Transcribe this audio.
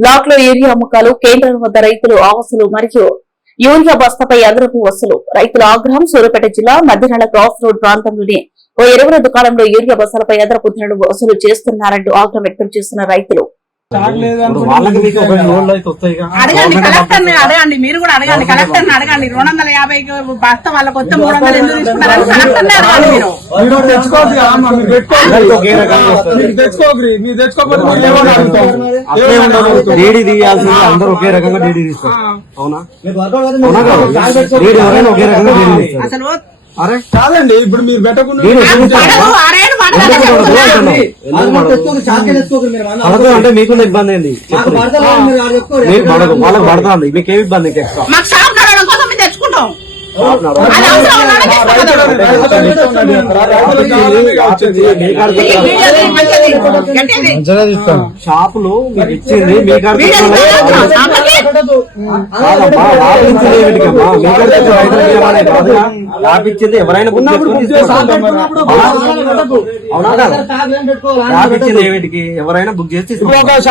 Black లో urea అమ్మకాలు, కేంద్రం వద్ద రైతులు ఆవాసులు మరియు యూరియా బస్తాపై అదనపు వసూలు. రైతుల ఆగ్రహం. సూర్యాపేట జిల్లా మధ్యనాల క్రాస్ రోడ్ ప్రాంతంలోని ఓ ఎరువుల దుకాణంలో యూరియా బస్తాలపై అదనపు ధరలు వసూలు చేస్తున్నారంటూ ఆగ్రహం వ్యక్తం చేస్తున్న రైతులు. అడగండి, కలెక్టర్ అడగండి, మీరు కూడా అడగండి, కలెక్టర్ అడగండి. 250 బస్తా వాళ్ళకి వస్తే 300 ఎందుకు తీసుకుంటారని కలెక్టర్ అడగండి. డీడీ తీయాల్సింది అందరూ ఒకే రకంగా డీడీ తీస్తారు. అవునా? ఎవరైనా ఒకే రకంగా డీడీ తీస్తారు. అసలు అరే కాదండి, ఇప్పుడు మీరు పెట్టకుండా అంటే మీకున్న ఇబ్బంది ఏంది? మీకు పడదు, వాళ్ళకి పడుతుంది, మీకేమి ఇబ్బంది? తెచ్చుకుంటాం. షాపులు మీకు ఇచ్చింది మీ కాడ ఇచ్చింది ఎవరైనా ఇచ్చింది ఏమిటికి? ఎవరైనా బుక్ చేసి